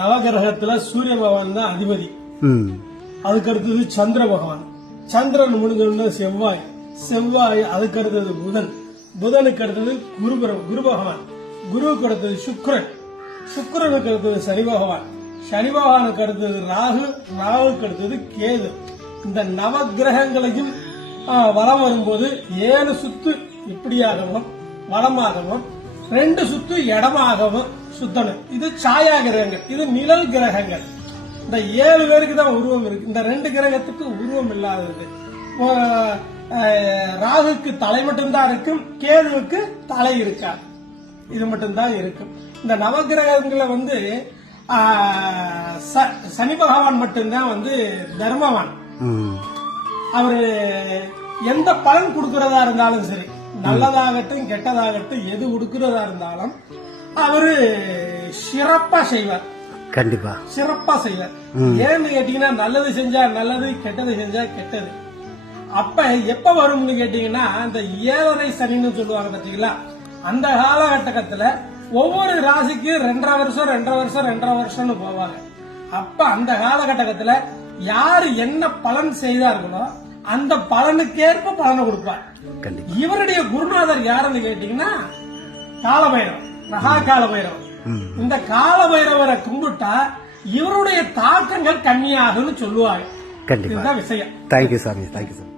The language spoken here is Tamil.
நவகிரகத்துல சூரிய பகவான் தான் அதிபதி. அதுக்கு அடுத்தது சந்திர பகவான். சந்திரன் முடிஞ்ச செவ்வாய். செவ்வாய் அதுக்கு அடுத்தது புதன். புதனுக்கு அடுத்தது குரு பகவான். குருவுக்கு அடுத்தது சுக்கிரன். சுக்கிரனுக்கு அடுத்தது சனி பகவான். சனி பகவானுக்கு அடுத்தது ராகு. ராகுக்கு அடுத்தது கேது. இந்த நவகிரகங்களையும் வலம் வரும்போது 7 சுத்து இப்படியாகவும் வலமாகவும் 2 சுத்து இடமாகவும் சுத்தணும். இது சாயா கிரகங்கள், இது நிழல் கிரகங்கள். இந்த 7 பேருக்கு தான் உருவம் இருக்கு. இந்த 2 கிரகத்துக்கு உருவம் இல்லாதது. ராகுக்கு தலை மட்டும்தான் இருக்கும், கேதுவுக்கு தலை இருக்காது. இது மட்டும்தான் இருக்கும். இந்த நவகிரகங்களை சனி பகவான் மட்டும்தான் தர்மவான். அவரு எந்த பலன் கொடுக்கறதா இருந்தாலும் சரி, நல்லதாகட்டும் கெட்டதாகட்டும், எது கொடுக்கறதா இருந்தாலும் அவரு சிறப்பா செய்வார். கண்டிப்பா சிறப்பா செய்வார். ஏன்னு கேட்டீங்கன்னா, நல்லது செஞ்சா நல்லது, கெட்டது செஞ்சா கெட்டது. அப்ப எப்ப வரும்னு கேட்டீங்கன்னா, அந்த 7.5 சனின்னு சொல்லுவாங்க பாத்தீங்களா, அந்த காலகட்டத்துல ஒவ்வொரு ராசிக்கு 2.5 வருஷம் 2.5 வருஷம்னு போவாங்க. அப்ப அந்த காலகட்டத்துல யாரு என்ன பலன் செய்தார்களோ அந்த பலனுக்கேற்ப பலனை கொடுப்பார். இவருடைய குருநாதர் யாருன்னு கேட்டீங்கன்னா காலபைரவர், மகா காலபைரவர். இந்த காலபைரவரை கும்பிட்டா இவருடைய தாக்கங்கள் கம்மியாகும்னு சொல்லுவாங்க. கண்டிப்பா இதுதான் விஷயம். தேங்க்யூ சாமி. தேங்க்யூ சாமி.